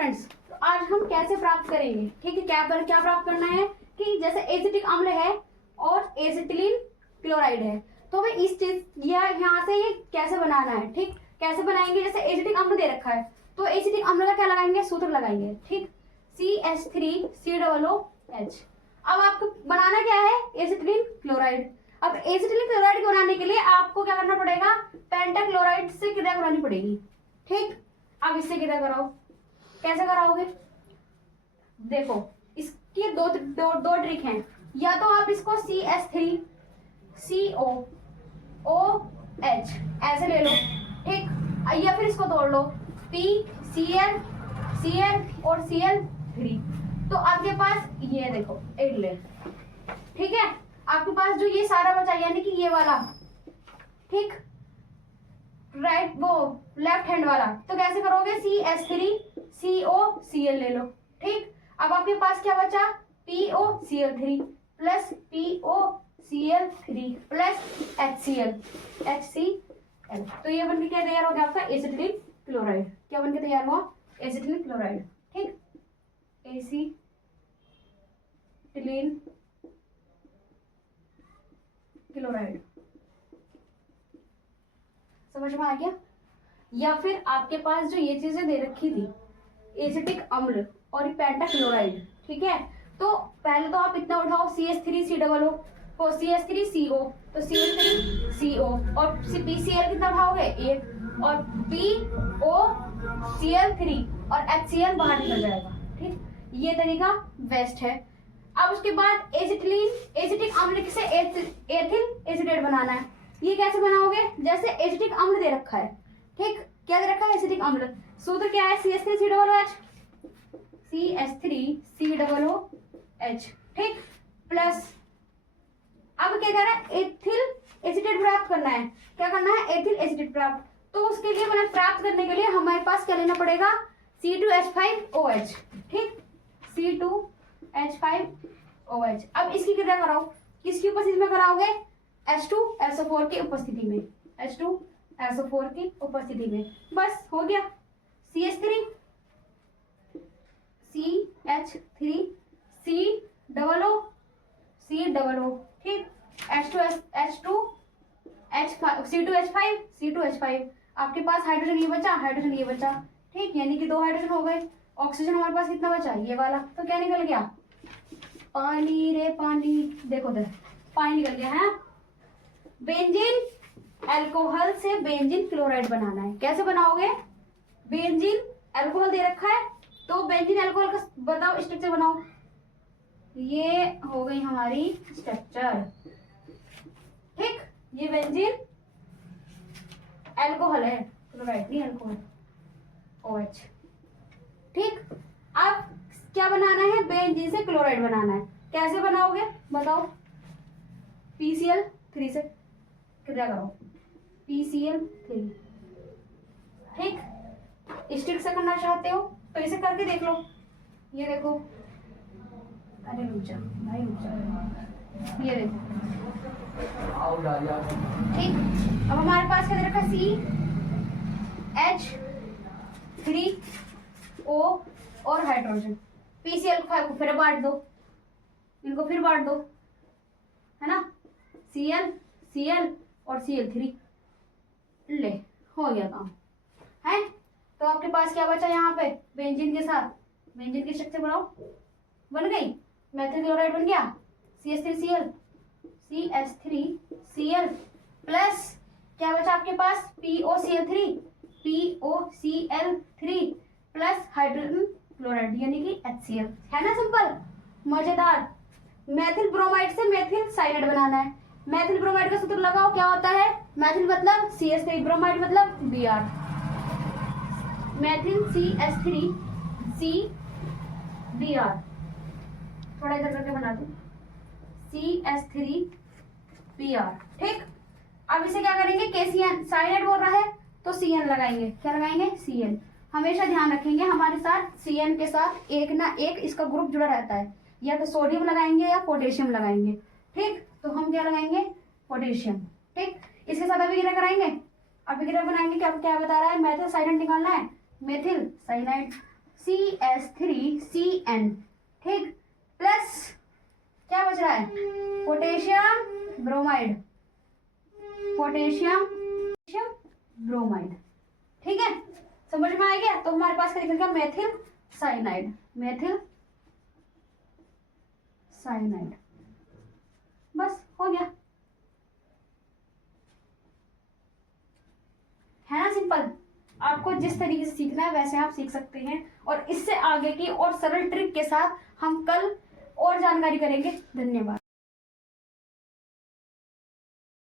Friends, तो आज हम कैसे प्राप्त करेंगे, ठीक है। क्या प्राप्त करना है कि जैसे एसिटिक अम्ल है और एसिटिलीन क्लोराइड है, तो हमें इस चीज यहाँ से ये कैसे बनाना है, ठीक। कैसे बनाएंगे, जैसे एसिटिक अम्ल दे रखा है तो एसिटिक अम्ल का क्या लगाएंगे, सूत्र लगाएंगे, ठीक। CH3COOH। अब आपको बनाना क्या है, एसिटिलीन क्लोराइड। अब एसिटिलीन क्लोराइड को बनाने के लिए आपको क्या करना पड़ेगा, पेंटाक्लोराइड से क्रिया करानी पड़ेगी, ठीक। अब इससे क्रिया कराओ, कैसे कराओगे, देखो इसकी दो ट्रिक हैं। या तो आप इसको CH3COOH ऐसे ले लो, ठीक। या फिर इसको तोड़ लो, PCl और Cl3। तो आपके पास ये देखो एक ले, ठीक है। आपके पास जो ये सारा बचा, यानी कि ये वाला, ठीक, राइट, वो लेफ्ट हैंड वाला, तो कैसे करोगे, CH3COCl ले लो, ठीक। अब आपके पास क्या बचा, POCl3 plus POCl3 plus HCl। तो ये बनके क्या तैयार हो गया आपका, एसिटिलीन क्लोराइड। क्या बनके तैयार हुआ, एसिटिलीन क्लोराइड, ठीक। एसिटिलीन क्लोराइड, समझ में आ गया। या फिर आपके पास जो ये चीजें दे रखी थी, एसिटिक अम्ल और पेंटाक्लोराइड, ठीक है। तो पहले तो आप इतना उठाओ, CH3COO को CH3CO, तो CH3CO और PCl कितना उठाओगे, एक, और POCl3 और HCl बाहर निकल जाएगा, ठीक। ये तरीका बेस्ट है। अब उसके बाद एसिटिक अम्ल से एथिल एसिटेट बनाना है। ये कैसे बनाओगे, जैसे एसिटिक अम्ल दे रखा है, ठीक। क्या दे रखा है, एसिटिक अम्ल, सूत्र क्या है, CH3COOH, ठीक, प्लस अब क्या कर रहा है, एथिल एसिटेट प्राप्त करना है। क्या करना है, एथिल एसिटेट प्राप्त। तो उसके लिए मैंने प्राप्त करने के लिए हमारे पास क्या लेना पड़ेगा, C2H5OH, ठीक, C2H5OH। अब इसकी क्रिया कराओ, किसकी उपस्थिति में कराओगे, H2SO4 की उपस्थिति में, H2SO4 की उपस्थिति में। बस हो गया, CH3 CH3 C_O, ठीक, C2H5 आपके पास हाइड्रोजन ये बचा, हाइड्रोजन ये बचा, ठीक। यानी कि 2 हाइड्रोजन हो गए। ऑक्सीजन हमारे पास कितना बचा, ये वाला, तो क्या निकल गया, पानी रे पानी, देखो पानी निकल गया है। बेंजीन अल्कोहल से बेंजीन क्लोराइड बनाना है। कैसे बनाओगे, बेंजीन अल्कोहल दे रखा है तो बेंजीन अल्कोहल का बताओ स्ट्रक्चर बनाओ। ये हो गई हमारी स्ट्रक्चर, ठीक। ये बेंजीन अल्कोहल है, क्लोराइड नहीं अल्कोहल, OH, ठीक। अब क्या बनाना है, बेंजीन से क्लोराइड बनाना है। कैसे बनाओगे बताओ, PCl3 से क्रिया करो, PCl3, ठीक। स्टिक से करना चाहते हो तो इसे करके देख लो। ये देखो, अरे रुक जा भाई, रुक जा, ये देखो, ठीक। अब हमारे पास क्या दे रखा, CH3O और हाइड्रोजन, PCl5 को फिर बांट दो, इनको फिर बांट दो, है ना, Cl और Cl3, ले हो गया काम है। तो आपके पास क्या बचा यहाँ पे, बेंजीन के साथ बेंजीन की स्ट्रक्चर बनाओ, बन गई, मेथिल क्लोराइड बन गया, CH3Cl प्लस क्या बचा आपके पास, POCl3 प्लस हाइड्रोजन क्लोराइड यानी कि HCl, है ना, सिंपल मजेदार। मेथिल ब्रोमाइड से मेथिल साइनाइड बनाना है। मेथिल ब्रोमाइड का सूत्र लगाओ, क्या होता है, मेथिल मतलब CH3, ब्रोमाइड मतलब Br, मेथिल CH3CBr, थोड़ा इधर करके बना दो, CH3Br, ठीक। अब इसे क्या करेंगे, KCN साइनाइड बोल रहा है तो CN लगाएंगे। क्या लगाएंगे, CN। हमेशा ध्यान रखेंगे हमारे साथ CN के साथ एक ना एक इसका ग्रुप जुड़ा रहता है, या तो सोडियम लगाएंगे या पोटेशियम लगाएंगे, ठीक। तो हम क्या लगाएंगे, पोटेशियम, ठीक। इसके साथ अभी क्रिया कराएंगे, अभी ग्राफ बनाएंगे। क्या क्या बता रहा है, मेथिल साइनाइड निकालना है, मेथिल साइनाइड CH3CN, ठीक, प्लस क्या बच रहा है, पोटेशियम ब्रोमाइड, पोटेशियम ब्रोमाइड, ठीक है, समझ में आ गया। तो हमारे पास क्या निकल गया, मेथिल साइनाइड, मेथिल साइनाइड, बस हो गया, है ना सिंपल। आपको जिस तरीके से सीखना है वैसे आप सीख सकते हैं, और इससे आगे की और सरल ट्रिक के साथ हम कल और जानकारी करेंगे। धन्यवाद।